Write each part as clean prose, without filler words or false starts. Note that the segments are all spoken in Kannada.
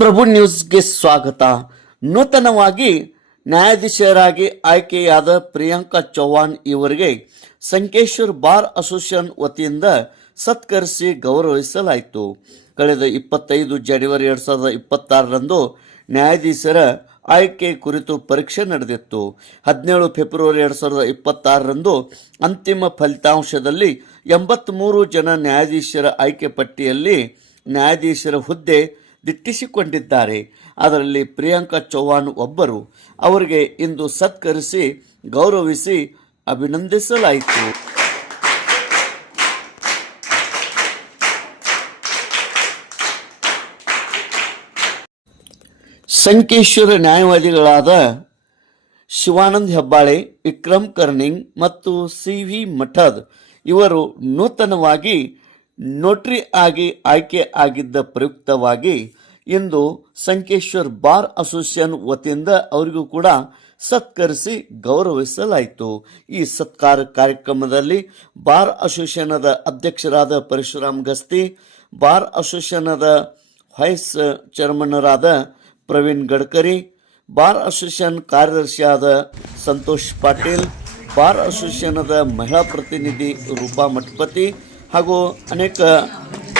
ಪ್ರಭು ನ್ಯೂಸ್ಗೆ ಸ್ವಾಗತ. ನೂತನವಾಗಿ ನ್ಯಾಯಾಧೀಶರಾಗಿ ಆಯ್ಕೆಯಾದ ಪ್ರಿಯಾಂಕಾ ಚೌಹಾಣ್ ಇವರಿಗೆ ಸಂಕೇಶ್ವರ್ ಬಾರ್ ಅಸೋಸಿಯೇಷನ್ ವತಿಯಿಂದ ಸತ್ಕರಿಸಿ ಗೌರವಿಸಲಾಯಿತು. ಕಳೆದ 25 ಜನವರಿ 2026ರಂದು ನ್ಯಾಯಾಧೀಶರ ಆಯ್ಕೆ ಕುರಿತು ಪರೀಕ್ಷೆ ನಡೆದಿತ್ತು. 17 ಫೆಬ್ರವರಿ 2026ರಂದು ಅಂತಿಮ ಫಲಿತಾಂಶದಲ್ಲಿ 83 ಜನ ನ್ಯಾಯಾಧೀಶರ ಆಯ್ಕೆ ಪಟ್ಟಿಯಲ್ಲಿ ನ್ಯಾಯಾಧೀಶರ ಹುದ್ದೆ ದಿಟ್ಟಿಸಿಕೊಂಡಿದ್ದಾರೆ. ಅದರಲ್ಲಿ ಪ್ರಿಯಾಂಕಾ ಚೌಹಾಣ್ ಒಬ್ಬರು. ಅವರಿಗೆ ಇಂದು ಸತ್ಕರಿಸಿ ಗೌರವಿಸಿ ಅಭಿನಂದಿಸಲಾಯಿತು. ಸಂಕೇಶ್ವರ ನ್ಯಾಯವಾದಿಗಳಾದ ಶಿವಾನಂದ ಹೆಬ್ಬಾಳೆ, ವಿಕ್ರಮ್ ಕರ್ನಿಂಗ್ ಮತ್ತು ಸಿ.ವಿ. ಮಠದ್ ಇವರು ನೂತನವಾಗಿ ನೋಟರಿ ಆಗಿ ಆಯ್ಕೆ ಆಗಿದ್ದ ಪ್ರಯುಕ್ತವಾಗಿ ಇಂದು ಸಂಕೇಶ್ವರ್ ಬಾರ್ ಅಸೋಸಿಯೇಷನ್ ವತಿಯಿಂದ ಅವರಿಗೂ ಕೂಡ ಸತ್ಕರಿಸಿ ಗೌರವಿಸಲಾಯಿತು. ಈ ಸತ್ಕಾರ ಕಾರ್ಯಕ್ರಮದಲ್ಲಿ ಬಾರ್ ಅಸೋಸಿಯೇಷನದ ಅಧ್ಯಕ್ಷರಾದ ಪರಶುರಾಮ್ ಗಸ್ತಿ, ಬಾರ್ ಅಸೋಸಿಯೇಷನದ ವೈಸ್ ಚೇರ್ಮನ್ನರಾದ ಪ್ರವೀಣ್ ಗಡ್ಕರಿ, ಬಾರ್ ಅಸೋಸಿಯೇಷನ್ ಕಾರ್ಯದರ್ಶಿಯಾದ ಸಂತೋಷ್ ಪಾಟೀಲ್, ಬಾರ್ ಅಸೋಸಿಯೇಷನದ ಮಹಿಳಾ ಪ್ರತಿನಿಧಿ ರೂಪಾ ಮಠಪತಿ ಹಾಗೂ ಅನೇಕ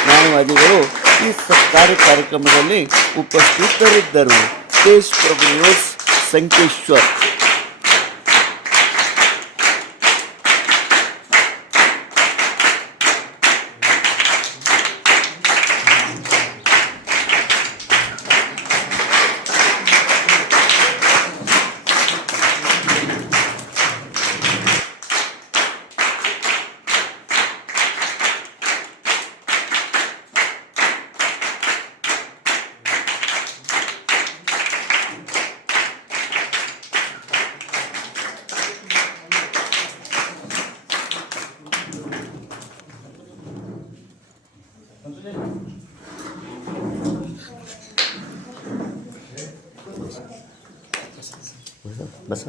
ನ್ಯಾಯವಾದಿಗಳು ಈ ಸತ್ಕಾರ ಕಾರ್ಯಕ್ರಮದಲ್ಲಿ ಉಪಸ್ಥಿತರಿದ್ದರು. ದೇಶ್ ಪ್ರಭು ನ್ಯೂಸ್, ಸಂಕೇಶ್ವರ್. बस